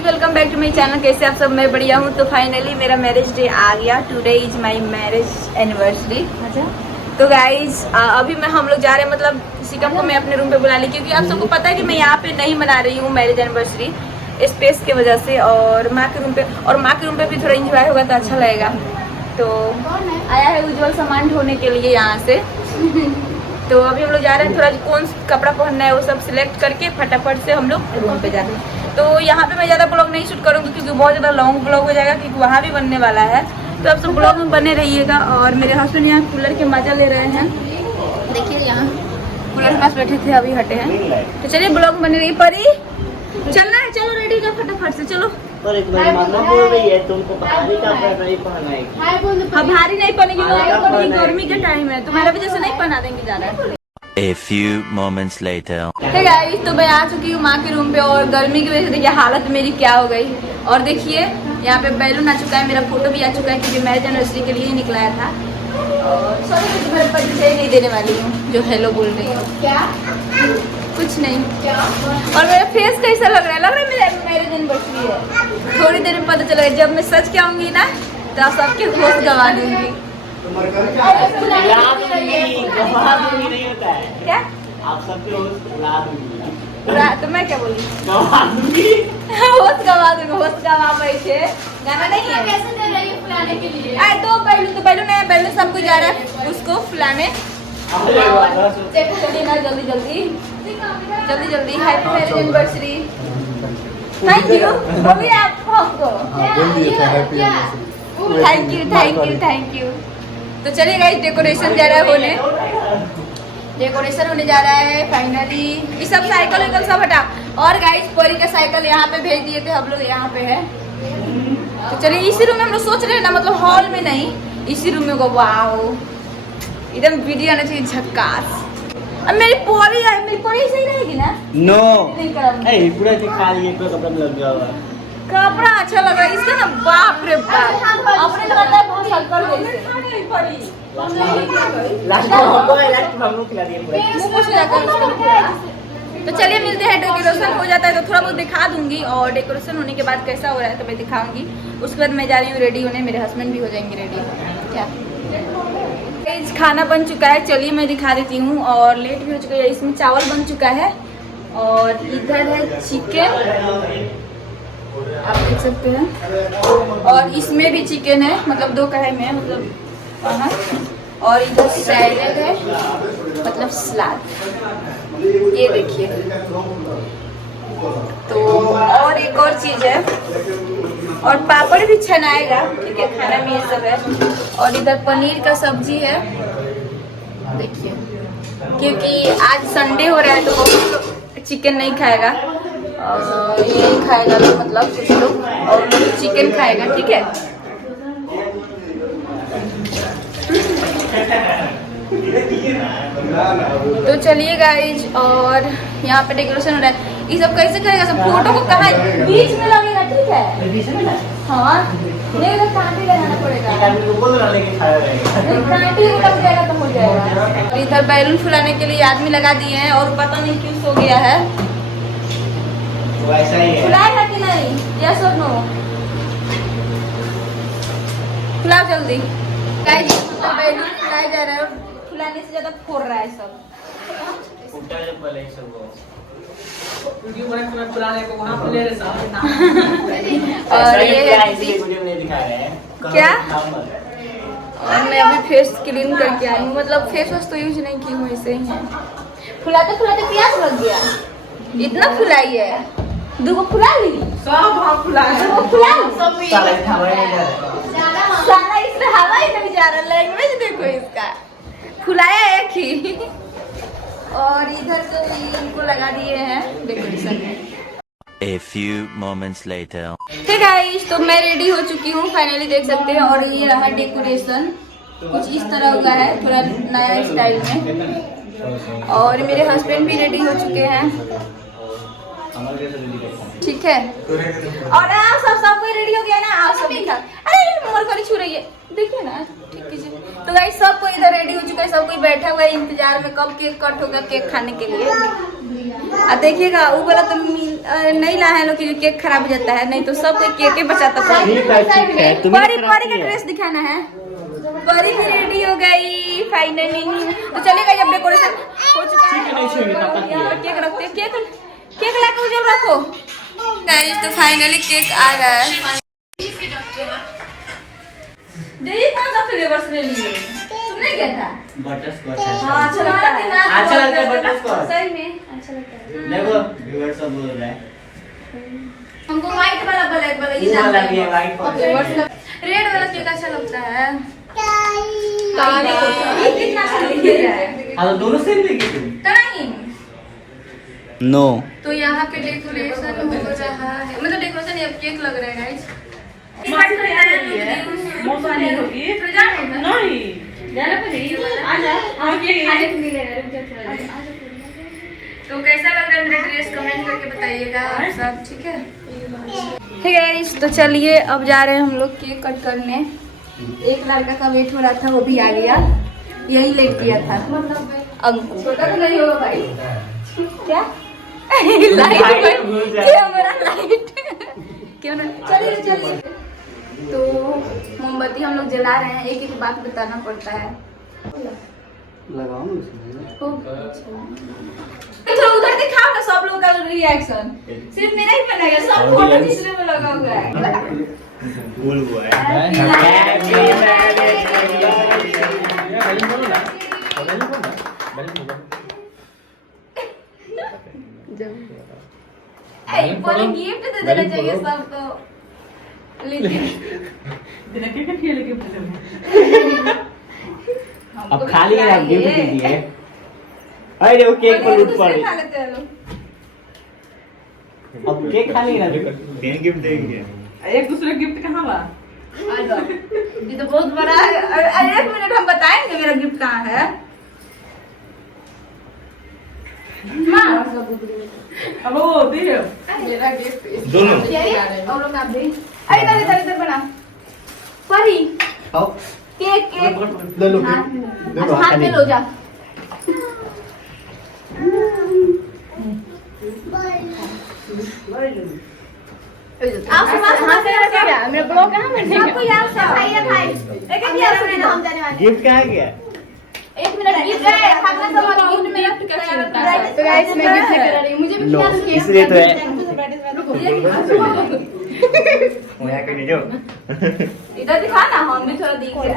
Welcome back to my channel. कैसे आप सब? मैं बढ़िया हूँ। तो फाइनली मेरा मैरिज डे आ गया। Today is my marriage anniversary. तो गाइज अभी हम लोग जा रहे हैं, मतलब सिकम को मैं अपने रूम पे बुला ली, क्योंकि आप सबको पता है कि मैं यहाँ पे नहीं मना रही हूँ मैरिज एनिवर्सरी स्पेस की वजह से। और माँ के रूम पे भी थोड़ा इंजॉय होगा तो अच्छा लगेगा। तो आया है उज्जवल सामान ढोने के लिए यहाँ से। तो अभी हम लोग जा रहे हैं, थोड़ा कौन कपड़ा पहनना है वो सब सिलेक्ट करके फटाफट से हम लोग रूम पे जा रहे हैं। तो यहाँ पे मैं ज़्यादा ब्लॉग नहीं शूट करूँगी क्योंकि बहुत ज़्यादा लॉन्ग ब्लॉग हो जाएगा, क्योंकि वहाँ भी बनने वाला है। तो आप सब ब्लॉग में बने रहिएगा। और मेरे हस्बैंड यहाँ कूलर के मज़ा ले रहे हैं। देखिए यहाँ कूलर के पास बैठे थे, अभी हटे हैं। तो चलिए ब्लॉग में बने रही। परी चलना है, चलो रेडी हो फटाफट से, चलो। बोल रही है तुमको भारी कपड़ा नहीं पहना है। हाँ भारी नहीं पहनेगी, गर्मी का टाइम है, तुम्हारे वजह से नहीं पहना देंगे ज़्यादा। A few moments later. hey guys, तो मैं आ चुकी हूँ माँ के रूम पे। और गर्मी की वजह से देखिए हालत मेरी क्या हो गई। और देखिए यहाँ पे बैलून आ चुका है, मेरा फोटो भी आ चुका है, क्योंकि मैरिज एनिवर्सरी के लिए ही निकलाया था। और सॉरी मैं तुम्हारे परिचय नहीं देने वाली हूँ जो हेलो बोल रही हूँ। क्या? कुछ नहीं। क्या? और मेरा फेस कैसा लग रहा है? लग रहा है मेरा मैरिज एनिवर्सरी है। थोड़ी देर में पता चलेगा, जब मैं सच के आऊँगी ना तो सबके होश गंवा दूँगी। नहीं होता है क्या? आप सबके तो मैं क्या बोली? होश गंवा दूंगी, होश गंवा बैठे। गाना नहीं है। कैसे दे रही है फुलाने के लिए? तो बैलून है, बैलून सबको जा रहा है उसको फुलाने। चलिए ना जल्दी जल्दी happy marriage anniversary. Thank you बोलिए आप हमको। Thank you. तो चलिए गाइस डेकोरेशन जा रहा है होने जा रहा है फाइनली। ये सब साइकिल सब हटा। और गाइस परी का साइकिल यहाँ पे भेज दिए थे हम लोग, यहाँ पे है। तो चलिए इसी रूम में हम लोग सोच रहे हैं ना, मतलब हॉल में नहीं, इसी रूम में को। वाओ एकदम वीडियो आना चाहिए झक्कास। अब मेरी परी सही रहेगी ना? नो नहीं कराऊंगी। पूरा दिखा लिए कपड़ा में लग गया हुआ कपड़ा अच्छा लगा इसका ना। बाप रे बाप, अपने तो लगता है बहुत शक्कर जैसे। लास्ट में हम लोग खिला दिए पूरा। तो चलिए मिलते हैं। डेकोरेशन हो जाता है तो थोड़ा बहुत दिखा दूंगी, और डेकोरेशन होने के बाद कैसा हो रहा है तो मैं दिखाऊंगी। उसके बाद मैं जा रही हूँ रेडी होने, मेरे हस्बैंड भी हो जाएंगे रेडी। क्या खाना बन चुका है, चलिए मैं दिखा देती हूँ। और लेट भी हो चुका है। इसमें चावल बन चुका है, और इधर है चिकन, आप देख सकते हैं। और इसमें भी चिकन है, मतलब 2 कढ़ाई में है, मतलब वहाँ। और इधर सैलेड है, मतलब सलाद, ये देखिए। तो और एक और चीज़ है, और पापड़ भी छनाएगा, ठीक है। खाना में ये सब है। और इधर पनीर का सब्जी है, देखिए, क्योंकि आज संडे हो रहा है तो बहुत लोग चिकन नहीं खाएगा, और ये खाएगा तो मतलब कुछ लोग, और चिकन खाएगा, ठीक है। तो चलिए गाइज, और यहाँ पे डेकोरेशन हो रहा है। ये सब कैसे करेगा? सब फोटो को कहाँ बीच में लगेगा, ठीक है। हाँ नहीं तो कांटे लगाना पड़ेगा, कांटे लग जाएगा तो हो जाएगा। इधर बैलून फुलाने के लिए आदमी लगा दिए हैं, और पता नहीं क्यों सो गया है। वैसा ही है। फुलाएगा कि नहीं? यस और नो? फुलाओ जल्दी। गाइस बैलून फुलाया जा रहा है, फुलाने से ज्यादा फोड़ रहा है सब। और ये क्या? और मैं अभी फेस क्लीन करके आई हूँ, मतलब फेस वॉश तो यूज नहीं की हूँ, ऐसे ही है। फुलाते फुलाते प्यास लग गया, इतना फुलाई है। 2 फुला ली, सब फुला सारा इसमें हवा ही नहीं जा रहा। लैंग्वेज देखो इसका, फुलाया एक ही। और इधर तो इनको लगा दिए हैं डेकोरेशन में। A few moments later. Hey guys, तो मैं रेडी हो चुकी हूँ फाइनली, देख सकते हैं। और ये रहा डेकोरेशन, कुछ इस तरह हुआ है, थोड़ा नया स्टाइल में। और मेरे हस्बैंड भी रेडी हो चुके हैं, ठीक है। और आप सब कोई रेडी हो गया ना? आप सब दिखा। अरे मोर को छू रही है, देखिए ना, ठीक कीजिए। तो गाइस सब कोई इधर रेडी हो चुका है, सब कोई बैठा हुआ है इंतजार में कब केक कट होगा केक खाने के लिए। और देखिएगा वो वाला तो नहीं लाया है लोग क्योंकि केक खराब हो जाता है, नहीं तो सब कोई केक ही बचाता था। परी का ड्रेस दिखाना है, परी भी रेडी हो गई फाइनली। तो चलेगा जब डेकोरेशन हो चुका है यहाँ केक रखते हैं, केक लाके उजल रखो गाइस। तो फाइनली केक आ गया है। दीदी कौन सा फ्लेवर्स ले लिए तुमने क्या था? बटरस्कॉच। हाँ अच्छा लगता है, अच्छा लगता है बटरस्कॉच। सही में अच्छा लगता है। देखो व्यूअर्स सब बोल रहा है हमको व्हाइट वाला ब्लैक वाला वो वाला भी है व्हाइट वाला। रेड वाला केक अच्छा लगता है। ये कितना अच्छा लगता है। हां दोनों सेम लेके तुम तो नहीं नो। तो यहाँ पे डेकोरेशन हो रहा है, मतलब डेकोरेशन ये केक लग रहा है गाइस। नहीं होगी जाना पड़ेगा आजा खाने को मिलेगा। तो कैसा लग रहा है मेरा ड्रेस कमेंट करके बताइएगा आप सब, ठीक है। ठीक है तो चलिए अब जा रहे हैं हम लोग केक कट करने। एक लड़का का वेट हो रहा था वो भी आ गया, यही लेट किया था अंकु। छोटा तो नहीं होगा भाई क्या? लाइट क्यों ना, चलिए चलिए। तो मोमबत्ती हम लोग जला रहे हैं, एक एक बात बताना पड़ता है। लगाओ ना उसमें। तो उधर दिखाओ ना सब लोग का रिएक्शन, सिर्फ मेरा ही बनाएगा, सब फोटो तीसरे में लगा हुआ है। भूल हुआ है। हैप्पी पहले गिफ्ट दे देना चाहिए सबको। अब खाली है आप गिफ्ट दीजिए। अरे वो केक पर लूट पड़ी। अब केक खाली ना दें गिफ्ट देंगे। एक दूसरे गिफ्ट कहाँ बा? ये तो बहुत बड़ा है। अरे एक मिनट हम बताएंगे मेरा गिफ्ट कहाँ है। अब वो दे मेरा गिफ्ट दोनों और लोग आप दे। इधर इधर इधर बना परी आओ केक केक ले लो अच्छा हाथ में लो जा। मेरा ब्लॉग कहाँ बनेगा? आपको याद से भाई है भाई एक एक याद से हम जाने वाले। गिफ्ट कहाँ गया? एक मिनट गिफ्ट है खाना सब गिफ्ट में गिफ्ट क्या चलता है। तो गाइस मैं गिफ्ट लेकर आ रही हूं, मुझे भी लो, खिला दो। इसलिए तो है वो यहाँ के जो इधर दिखा ना, हम भी थोड़ा दिख रहा है।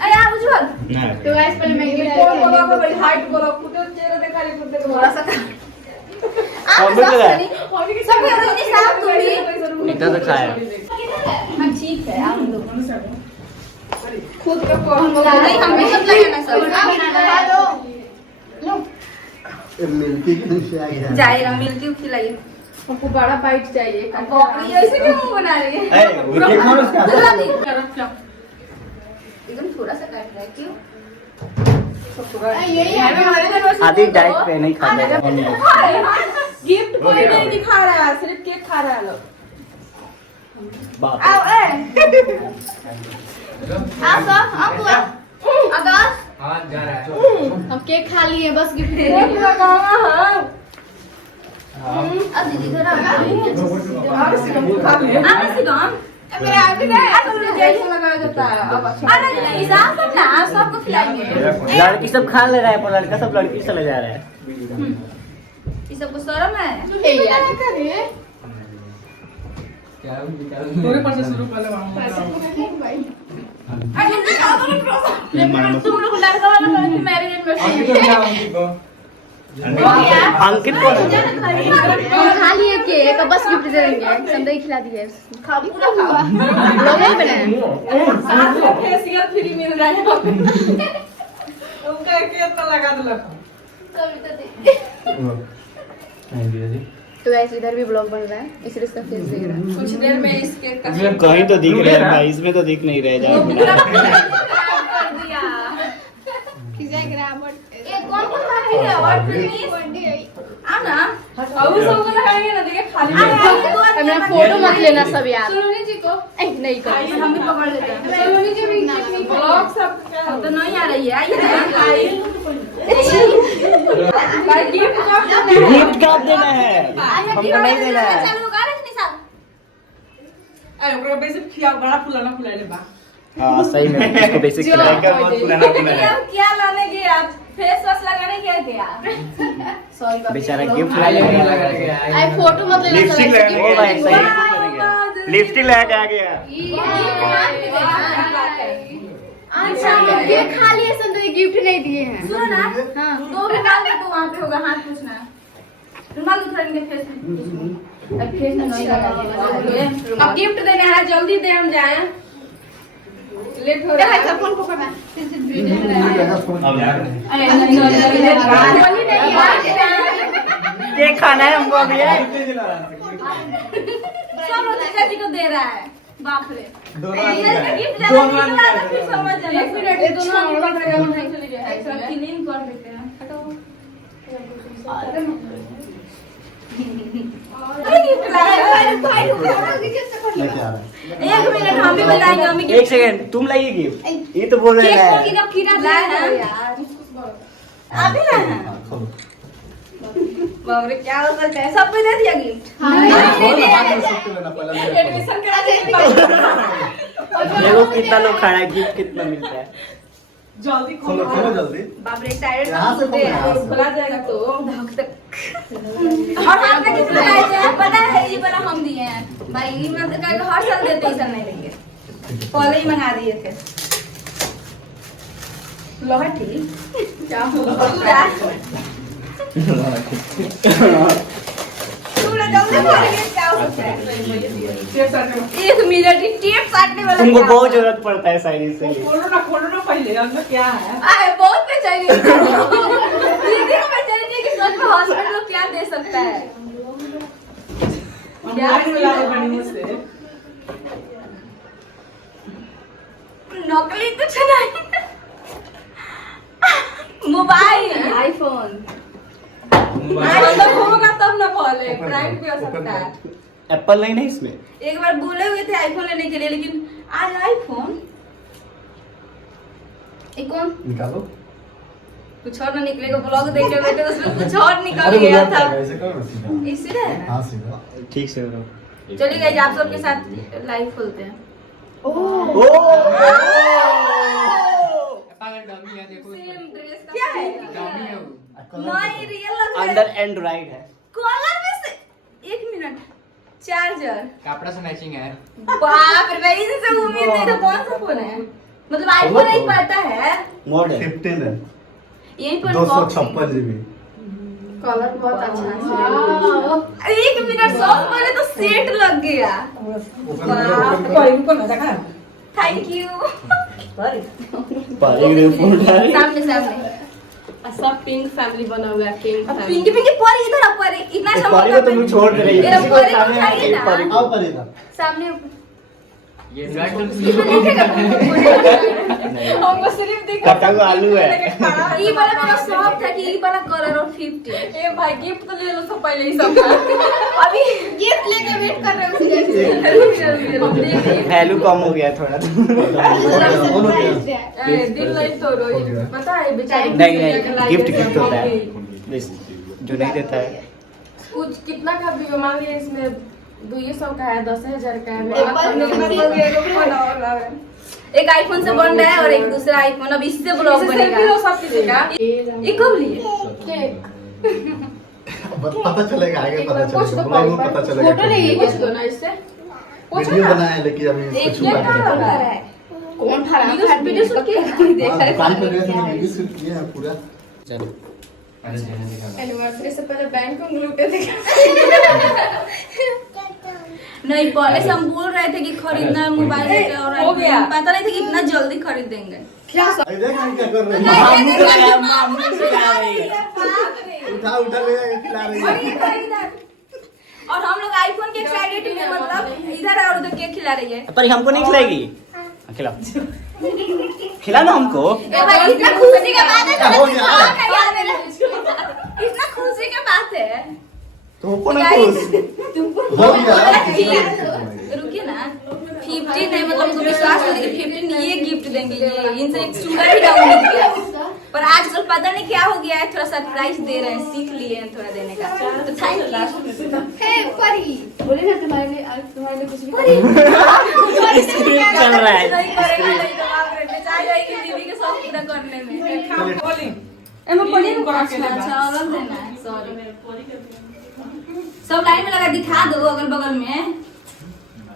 अरे आ उज्जवल ना तो गाइस पहले मैं गिफ्ट कौन बोला को बड़ी हाइट बोला खुद चेहरा दिखा रही खुद को थोड़ा सा कौन बोल रहा है? सब रोनी साहब तुम भी इतना तो खाया। हां ठीक है आप लोग खुद का कौन बोला नहीं हम भी मत लगाना सब लो मिल्की से आ गया। जाएगा मिल्की खिलाइए हमको बड़ा बाइट चाहिए। ये ऐसे क्यों मुंह बना रही है? अरे वो केक कौन उसका? एकदम थोड़ा सा काट रहा है क्यों? यही है हमारे तरफ आधी डाइट पे नहीं खा रहा है। गिफ्ट कोई नहीं दिखा रहा है, सिर्फ केक खा रहा है लोग। बाप आओ ए आओ सब आओ बुआ आकाश हां जा रहा है। हम केक खा लिए बस गिफ्ट दे दिए। लगाना है अब दीदी इधर आ मेरा आगे है तुम लोग जैसे लगाया जाता है। अब अरे नहीं साहब सब ना सबको खिलाएंगे। लड़की सब खा ले रहा है पर लड़का सब लड़की से ले जा रहा है। ये सबको शर्म है ए यार करे पूरे पर से शुरू कर ले। अरे तुम लोग लड़का वाला बोले कि मैरिज में अंकित को खा लिए केक अब बस गिफ्ट दे देंगे। संदई खिला दिए खा पूरा खा लोग ही बनाए फेशियल फ्री मिल रहा है उनका केक तो लगा दो। तो गाइस इधर भी ब्लॉग बन रहा है इसलिए इसका फेस दिख रहा है। कुछ देर में इस केक का कहीं तो दिख रहा है भाई, इसमें तो दिख नहीं रहा है। कर दिया ये कौन कौन खा रही है और प्लीज आ ना अब सब को लगाएंगे ना देखिए खाली हमारा फोटो मत लेना सब यार। सोनी जी को नहीं कर हम भी पकड़ लेते हैं। सोनी जी भी ब्लॉग सब तो नहीं आ रही है, आइए ना। गिफ्ट कब देना है? हमको नहीं देना है। अरे ओकरा बेसिक खिया बड़ा फुलाना फुलाले बा। हाँ सही में इसको बेसिक खिलाया कर बहुत पुराना पुराना है। क्या लाने गए आप? फेस वॉश लगाने गए थे आप? बेचारा गिफ्ट ला ले आई फोटो मत लेना। लिपस्टिक लगा ओ भाई सही लिपस्टिक लगा के आ गया। अच्छा ये खाली ऐसा तो गिफ्ट नहीं दिए हैं। सुनो ना, हाँ। दो रुमाल तो वहाँ पे होगा, हाथ पूछना। रुमाल उठाएंगे फेस में। अब फेस में नहीं लगाएंगे। अब गिफ्ट देने है, जल्दी दे हम जाए। लेट हो रहा है। फोन पकड़ना। अरे नहीं ये खाना है हमको अभी है। सब लोग जीजा जी को दे रहा है। बाप रे। गिफ्ट दोनों फिर समझ जाना। एक मिनट दोनों आदमी पकड़ के हम नहीं चले गए। सब क्लीन कर देते हैं। हटो। अरे गिफ्ट लाया है भाई। एक मिनट हम भी बताएंगे, हम भी एक सेकंड तुम लाइए गिफ्ट ये तो बोल रहे केक हैं को किधर खीरा लाया है यार। अभी ना है। बाप रे क्या हो सकता है? सब पे दे दिया गिफ्ट। एडमिशन करा दे। देखो कितना लोग खड़ा है गिफ्ट कितना मिलता है। जल्दी खोलो खोलो जल्दी। बाप रे टायर्ड यहाँ से खोलो, यहाँ से। खुला जाएगा तो धक तक। और आपने कितना लाए थे पता है? ये वाला हम दिए हैं भाई। ये मतलब का हर साल देते हैं, इस साल नहीं देंगे। पहले ही मंगा दिए थे। लोहटी क्या हुआ? पूरा जल्दी बोल गए क्या हो सकता है? एक मिनट ही टेप काटने वाला तुमको क्या? बहुत जरूरत पड़ता है शायरी से। खोलो ना पहले अंदर क्या है। आए बहुत बेचैनी है। दीदी को बेचैनी है कि सच में हॉस्पिटल में क्या दे सकता है? ऑनलाइन मिला के बनी मुझसे। नकली कुछ नहीं। Mobile iPhone. आईफोन तो होगा तब ना बोले, प्राइवेट भी हो सकता है। एप्पल नहीं है इसमें। एक बार बोले हुए थे आईफोन लेने के लिए, लेकिन आज आईफोन एक कौन निकालो। कुछ और ना निकलेगा। ब्लॉग देख के बैठे उसमें कुछ और निकल अरे गया गुलाब था। का ऐसे करो ना सीधा। इसलिए हाँ सीधा। ठीक से करो। चलिए गाइस आप सबके साथ लाइव खोलते हैं। ओ सेम ड्रेस का क्या है? नहीं रियल लग रहा अंदर है। एंड्रॉइड है। कॉलर में से एक मिनट चार्जर। कपड़ा से मैचिंग है। बाप रे भाई, इससे उम्मीद नहीं था। कौन सा फोन है? मतलब आईफोन नहीं पता है। मॉडल 15 है। यहीं पर 256 GB। कलर बहुत अच्छा है। एक मिनट सॉस पहले तो सेट लग गया। Thank you. सामने सामने सब पिंक फैमिली बना हुआ है। पिंक पिंकी पिंकी पर इधर अब पर इतना परी को तुम छोड़ दे रही हो। मेरा किसी को परी को सामने उठाइए ना। परी को। आओ पर इधर। सामने ये हमको सिर्फ दिखा कटा हुआ आलू है। ये वाला मेरा शौक था कि ये वाला कलर और 50। ए भाई गिफ्ट तो ले लो सब पहले ही सब। अभी गिफ्ट लेके वेट कर रहे हो। वैल्यू कम हो गया थोड़ा। दिल नहीं तोड़ो। पता है बेचारी नहीं नहीं गिफ्ट गिफ्ट होता है जो नहीं देता है। कुछ कितना का भी मान लिया इसमें 200 का है 10,000 का है। एक आईफोन से बन रहा है और एक दूसरा आईफोन। अब इससे ब्लॉग बनेगा। सब किसी का ये कब लिए? पता चलेगा आगे पता चलेगा। ब्लॉग में पता चलेगा। फोटो नहीं है कुछ दो ना इससे। वीडियो बनाया है लेकिन अभी एक इसको ये छुपा कहाँ के लगा है? कौन ठहरा वीडियो शूट किया देखा है। दुकान पे गए थे तो वीडियो शूट किया है पूरा। चलो एनिवर्सरी से पहले बैंक में लूटे थे। नहीं पहले से हम बोल रहे थे कि खरीदना है मोबाइल लेके और हो गया। पता नहीं था कि इतना जल्दी खरीद देंगे। अरे देख हम क्या कर रहे हैं। मामू से क्या रही है। उठा उठा ले खिला रही है। और हम लोग आईफोन के एक्साइटेड में मतलब इधर और उधर केक खिला रही है। पर हमको नहीं खिलाएगी। खिलाओ खिला ना हमको। ए भाई इतना खुशी की बात है। हो गया। इतना खुशी की बात है। तुमको ना खुश। हो गया। रुकिए ना 15 नहीं, मतलब उनको विश्वास नहीं कि 15 ये गिफ्ट देंगे, ये इनसे एक चूड़ा भी ना उम्मीद किया। पर आजकल पता नहीं क्या हो गया है, थोड़ा सरप्राइज दे रहे हैं, सीख लिए हैं थोड़ा देने का, तो थैंक यू। हे परी, बोले ना तुम्हारे लिए कुछ भी चल रहा है। नहीं करेगा, नहीं तो बाप रे, बेचारी रहेगी दीदी के शौक पूरा करने में। बोली एमे पड़ी ना, अच्छा अलग देना है, सॉरी। सब लाइन में लगा दिखा दो अगल बगल में।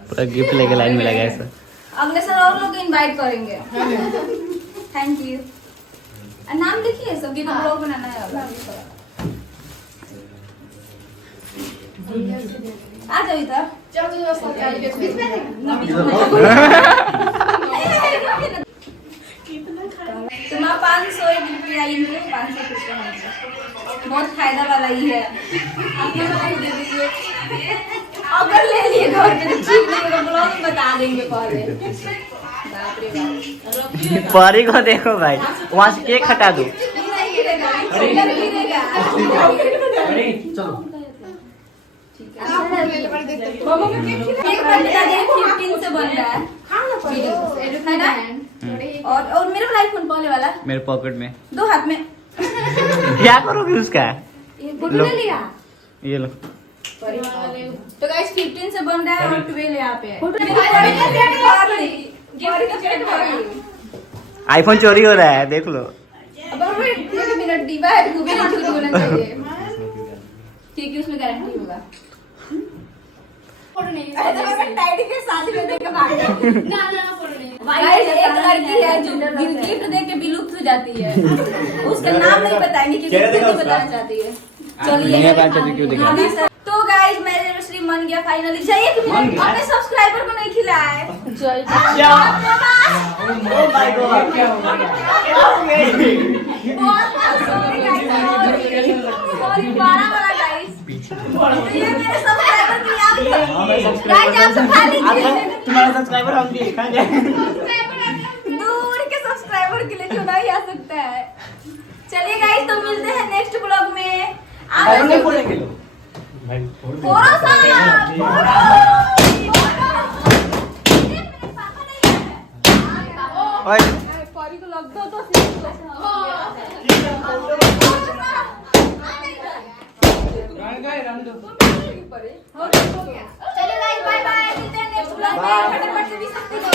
पूरा गिफ्ट लेके लाइन में लगा है सर। अगले साल और लोग इनवाइट करेंगे। Thank you. नाम लिखिए, सबके तो ब्लॉग बनाना है। आ जाओ इधर। चलो बीच में तो मैं 500 रुपया इनके 500 रुपया हमसे बहुत फायदा वाला ही है। आपने वाला ही दे दीजिए, अगर ले लिए घर पे तो ठीक नहीं होगा, ब्लॉग में बता देंगे पहले। बाप रे बाप, परी को देखो भाई, वहाँ से केक हटा दो। नहीं गिरेगा, नहीं गिरेगा। चलो एक बार बता दें, 15 से बन रहा है ना? और मेरा वाला आईफोन पहले वाला मेरे पॉकेट में 2 हाथ में। क्या करोगे उसका? ये फोटो ले लिया। ये लो। तो गाइस 15 से बन रहा है और 12 यहाँ पे है। आईफोन चोरी हो रहा है, देख लो। अब एक मिनट, डिब्बा है तो भी नहीं चोरी होना चाहिए, क्योंकि उसमें गारंटी होगा। फोटो नहीं डैडी के शादी में देके भाग गए। ना फोटो नहीं। गाइस एक लड़की है जो गिफ्ट दे के विलुप्त हो जाती है, उसका नाम नहीं बताएंगे क्योंकि नहीं बताना चाहती है। चलिए तो गाइस मेरे एनिवर्सरी मन गया फाइनली। जय एक मिनट, अपने सब्सक्राइबर को नहीं खिलाए। जय ओह माय गॉड, क्या हो बहुत सॉरी गाइस, सॉरी बड़ा वाला गाइस। ये मेरे सब्सक्राइबर के लिए आप गाइस आप सब खा लीजिए। तुम्हारा सब्सक्राइबर हम दिखाएंगे। दूर के सब्सक्राइबर के लिए चुना ही आ सकता है। चलिए गाइस, तो मिलते हैं नेक्स्ट ब्लॉग में। आप थोड़ा सा ओए परी को लग दो तो चलो गाइस, बाय बाय, मिलते हैं नेक्स्ट ब्लॉग में। फटाफट से भी सकते हो।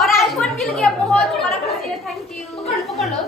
और आईफोन मिल गया, बहुत बड़ा खुशी है। Thank you. पकड़ लो।